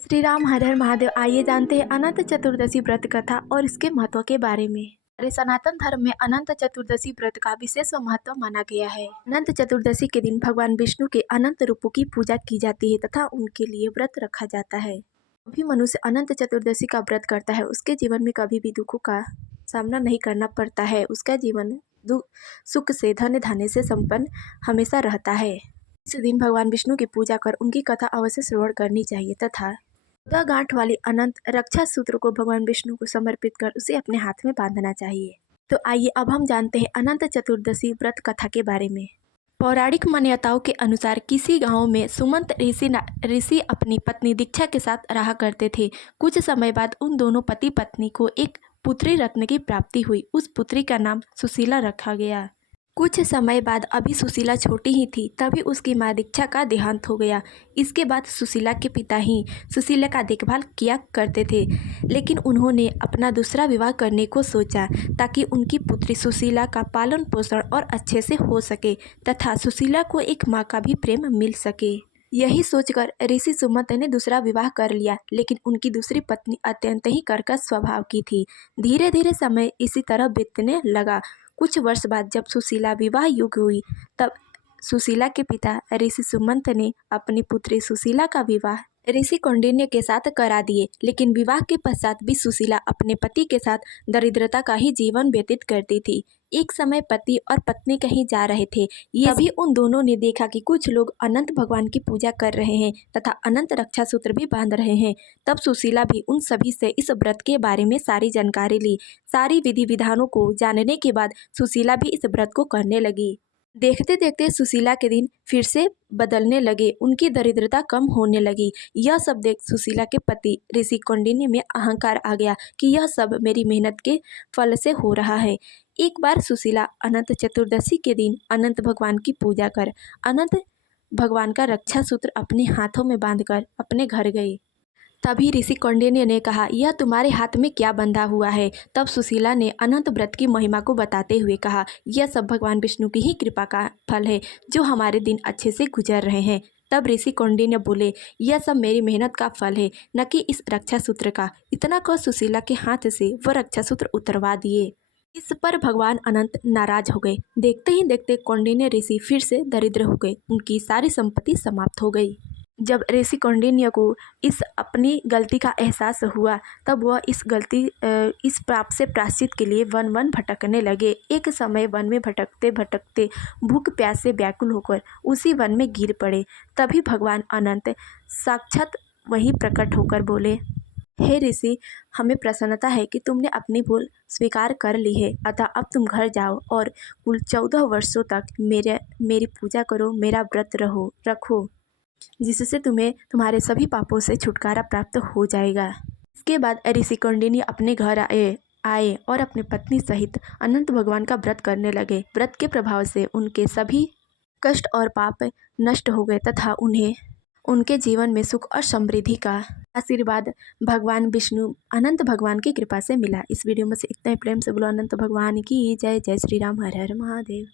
श्री राम हर हर महादेव। आइए जानते हैं अनंत चतुर्दशी व्रत कथा और इसके महत्व के बारे में। हमारे सनातन धर्म में अनंत चतुर्दशी व्रत का विशेष महत्व माना गया है। अनंत चतुर्दशी के दिन भगवान विष्णु के अनंत रूपों की पूजा की जाती है तथा उनके लिए व्रत रखा जाता है। भी मनुष्य अनंत चतुर्दशी का व्रत करता है उसके जीवन में कभी भी दुखों का सामना नहीं करना पड़ता है। उसका जीवन सुख से धन धान्य से संपन्न हमेशा रहता है। इस दिन भगवान विष्णु की पूजा कर उनकी कथा अवश्य श्रवण करनी चाहिए तथा 14 गांठ वाली अनंत रक्षा सूत्र को भगवान विष्णु को समर्पित कर उसे अपने हाथ में बांधना चाहिए। तो आइए अब हम जानते हैं अनंत चतुर्दशी व्रत कथा के बारे में। पौराणिक मान्यताओं के अनुसार किसी गांव में सुमंत ऋषि अपनी पत्नी दीक्षा के साथ रहा करते थे। कुछ समय बाद उन दोनों पति पत्नी को एक पुत्री रत्न की प्राप्ति हुई। उस पुत्री का नाम सुशीला रखा गया। कुछ समय बाद अभी सुशीला छोटी ही थी तभी उसकी माँ दीक्षा का देहांत हो गया। इसके बाद सुशीला के पिता ही सुशीला का देखभाल किया करते थे, लेकिन उन्होंने अपना दूसरा विवाह करने को सोचा ताकि उनकी पुत्री सुशीला का पालन पोषण और अच्छे से हो सके तथा सुशीला को एक माँ का भी प्रेम मिल सके। यही सोचकर ऋषि सुमंत ने दूसरा विवाह कर लिया, लेकिन उनकी दूसरी पत्नी अत्यंत ही कर्कश स्वभाव की थी। धीरे धीरे समय इसी तरह बीतने लगा। कुछ वर्ष बाद जब सुशीला विवाह योग्य हुई तब सुशीला के पिता ऋषि सुमंत ने अपनी पुत्री सुशीला का विवाह ऋषि कौंडिन्य के साथ करा दिए, लेकिन विवाह के पश्चात भी सुशीला अपने पति के साथ दरिद्रता का ही जीवन व्यतीत करती थी। एक समय पति और पत्नी कहीं जा रहे थे, तभी उन दोनों ने देखा कि कुछ लोग अनंत भगवान की पूजा कर रहे हैं तथा अनंत रक्षा सूत्र भी बांध रहे हैं। तब सुशीला भी उन सभी से इस व्रत के बारे में सारी जानकारी ली। सारी विधि विधानों को जानने के बाद सुशीला भी इस व्रत को करने लगी। देखते देखते सुशीला के दिन फिर से बदलने लगे, उनकी दरिद्रता कम होने लगी। यह सब देख सुशीला के पति ऋषि कौंडिन्य में अहंकार आ गया कि यह सब मेरी मेहनत के फल से हो रहा है। एक बार सुशीला अनंत चतुर्दशी के दिन अनंत भगवान की पूजा कर अनंत भगवान का रक्षा सूत्र अपने हाथों में बांधकर अपने घर गई। तभी ऋषि कौंडिन्य ने कहा, यह तुम्हारे हाथ में क्या बंधा हुआ है। तब सुशीला ने अनंत व्रत की महिमा को बताते हुए कहा, यह सब भगवान विष्णु की ही कृपा का फल है जो हमारे दिन अच्छे से गुजर रहे हैं। तब ऋषि कौंडिन्य बोले, यह सब मेरी मेहनत का फल है, न कि इस रक्षा सूत्र का। इतना कह सुशीला के हाथ से वह रक्षा सूत्र उतरवा दिए। इस पर भगवान अनंत नाराज हो गए। देखते ही देखते कौंडिन्य ऋषि फिर से दरिद्र हो गए, उनकी सारी संपत्ति समाप्त हो गई। जब ऋषि कौंडिन्य को इस अपनी गलती का एहसास हुआ तब वह इस पाप से प्रायश्चित के लिए वन वन भटकने लगे। एक समय वन में भटकते भटकते भूख प्यास से व्याकुल होकर उसी वन में गिर पड़े। तभी भगवान अनंत साक्षात वहीं प्रकट होकर बोले, हे ऋषि, हमें प्रसन्नता है कि तुमने अपनी भूल स्वीकार कर ली है, अतः अब तुम घर जाओ और कुल 14 वर्षों तक मेरी पूजा करो, मेरा व्रत रखो, जिससे तुम्हें तुम्हारे सभी पापों से छुटकारा प्राप्त हो जाएगा। इसके बाद ऋषि कौंडिन्य अपने घर आए और अपनी पत्नी सहित अनंत भगवान का व्रत करने लगे। व्रत के प्रभाव से उनके सभी कष्ट और पाप नष्ट हो गए तथा उन्हें उनके जीवन में सुख और समृद्धि का आशीर्वाद भगवान विष्णु अनंत भगवान की कृपा से मिला। इस वीडियो में से इतना ही। प्रेम से बोलो अनंत भगवान की जय। जय श्री राम। हर हर महादेव।